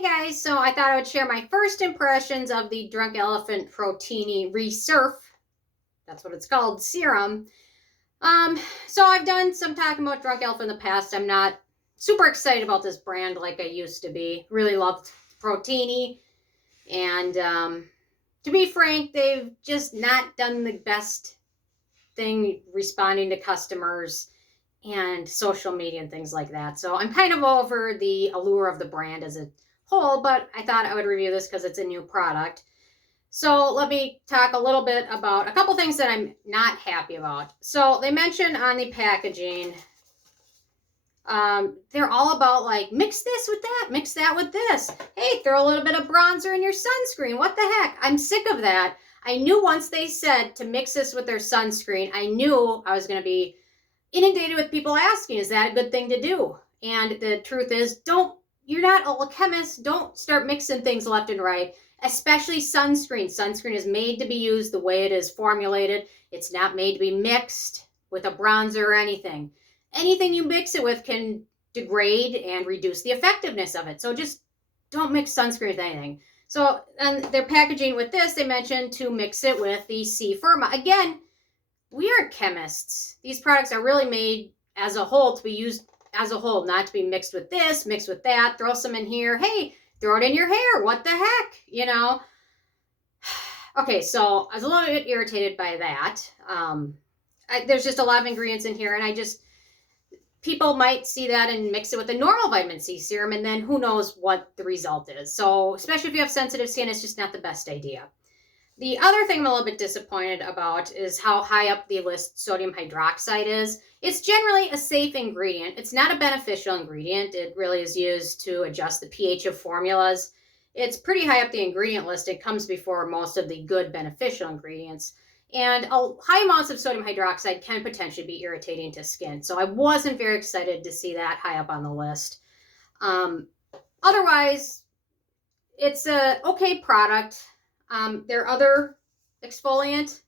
Hey guys, so I thought I would share my first impressions of the Drunk Elephant Protini Resurf, that's what it's called, serum. So I've done some talking about Drunk Elephant in the past. I'm not super excited about this brand like I used to be. Really loved Protini, and to be frank, they've just not done the best thing responding to customers and social media and things like that. So I'm kind of over the allure of the brand as a whole, but I thought I would review this because it's a new product. So let me talk a little bit about a couple things that I'm not happy about. So they mentioned on the packaging, they're all about like, mix this with that, mix that with this. Hey, throw a little bit of bronzer in your sunscreen. What the heck? I'm sick of that. I knew once they said to mix this with their sunscreen, I knew I was going to be inundated with people asking, is that a good thing to do? And the truth is, you're not a chemist, don't start mixing things left and right, especially sunscreen. Sunscreen is made to be used the way it is formulated. It's not made to be mixed with a bronzer or anything. Anything you mix it with can degrade and reduce the effectiveness of it. So just don't mix sunscreen with anything. So, and their packaging with this, they mentioned to mix it with the C Firma. Again, we aren't chemists. These products are really made as a whole to be used as a whole, not to be mixed with this, mixed with that, throw some in here. Hey, throw it in your hair. What the heck? You know? Okay, so I was a little bit irritated by that. There's just a lot of ingredients in here, and people might see that and mix it with a normal vitamin C serum, and then who knows what the result is. So, especially if you have sensitive skin, it's just not the best idea. The other thing I'm a little bit disappointed about is how high up the list sodium hydroxide is. It's generally a safe ingredient. It's not a beneficial ingredient. It really is used to adjust the pH of formulas. It's pretty high up the ingredient list. It comes before most of the good beneficial ingredients. And high amounts of sodium hydroxide can potentially be irritating to skin. So I wasn't very excited to see that high up on the list. Otherwise, it's a okay product. Their other exfoliant,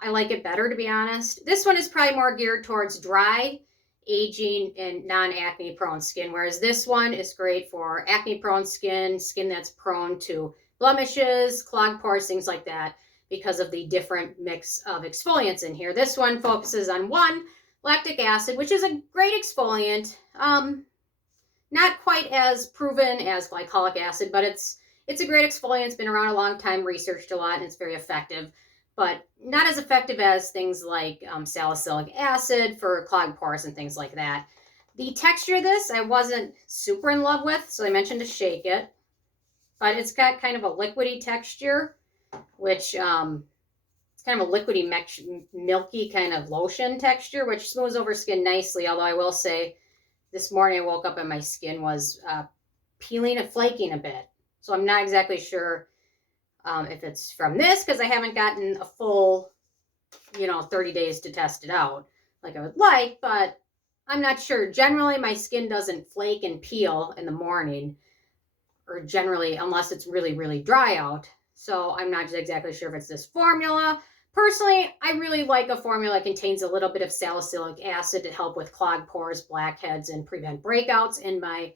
I like it better, to be honest. This one is probably more geared towards dry, aging, and non-acne prone skin, whereas this one is great for acne prone skin, skin that's prone to blemishes, clogged pores, things like that, because of the different mix of exfoliants in here. This one focuses on lactic acid, which is a great exfoliant. Not quite as proven as glycolic acid, but it's a great exfoliant. It's been around a long time, researched a lot, and it's very effective, but not as effective as things like salicylic acid for clogged pores and things like that. The texture of this, I wasn't super in love with, so I mentioned to shake it, but it's got kind of a liquidy texture, which it's kind of a liquidy, milky kind of lotion texture, which smooths over skin nicely, although I will say this morning I woke up and my skin was peeling and flaking a bit. So I'm not exactly sure if it's from this, because I haven't gotten a full, 30 days to test it out like I would like, but I'm not sure. Generally, my skin doesn't flake and peel in the morning, or generally, unless it's really, really dry out. So I'm not exactly sure if it's this formula. Personally, I really like a formula that contains a little bit of salicylic acid to help with clogged pores, blackheads, and prevent breakouts in my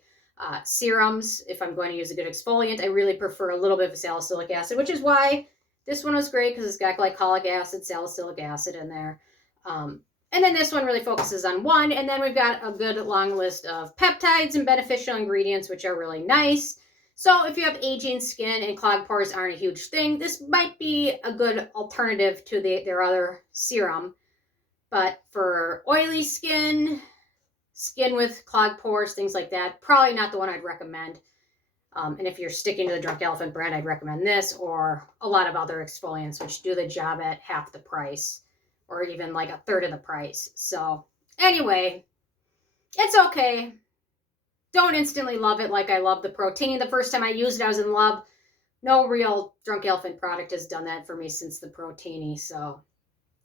serums. If I'm going to use a good exfoliant, I really prefer a little bit of salicylic acid, which is why this one was great, because it's got glycolic acid, salicylic acid in there. And then this one really focuses on one. And then we've got a good long list of peptides and beneficial ingredients, which are really nice. So if you have aging skin and clogged pores aren't a huge thing, this might be a good alternative to their other serum. But for oily skin with clogged pores, things like that, probably not the one I'd recommend. And if you're sticking to the Drunk Elephant brand, I'd recommend this or a lot of other exfoliants, which do the job at half the price or even like a third of the price. So anyway, it's okay. Don't instantly love it like I love the Protini. The first time I used it, I was in love. No real Drunk Elephant product has done that for me since the Protini. So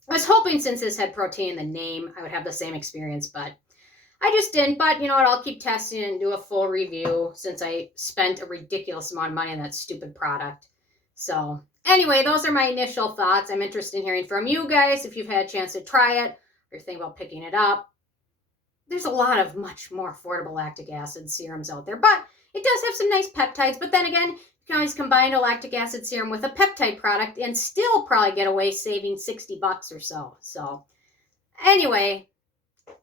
I was hoping, since this had Protini in the name, I would have the same experience, but I just didn't. But you know what? I'll keep testing and do a full review, since I spent a ridiculous amount of money on that stupid product. So anyway, those are my initial thoughts. I'm interested in hearing from you guys if you've had a chance to try it or you're thinking about picking it up. There's a lot of much more affordable lactic acid serums out there, but It does have some nice peptides, but then again, you can always combine a lactic acid serum with a peptide product and still probably get away saving $60 or so. So anyway,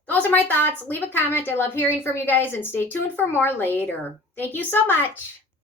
those are my thoughts. Leave a comment. I love hearing from you guys, and stay tuned for more later. Thank you so much.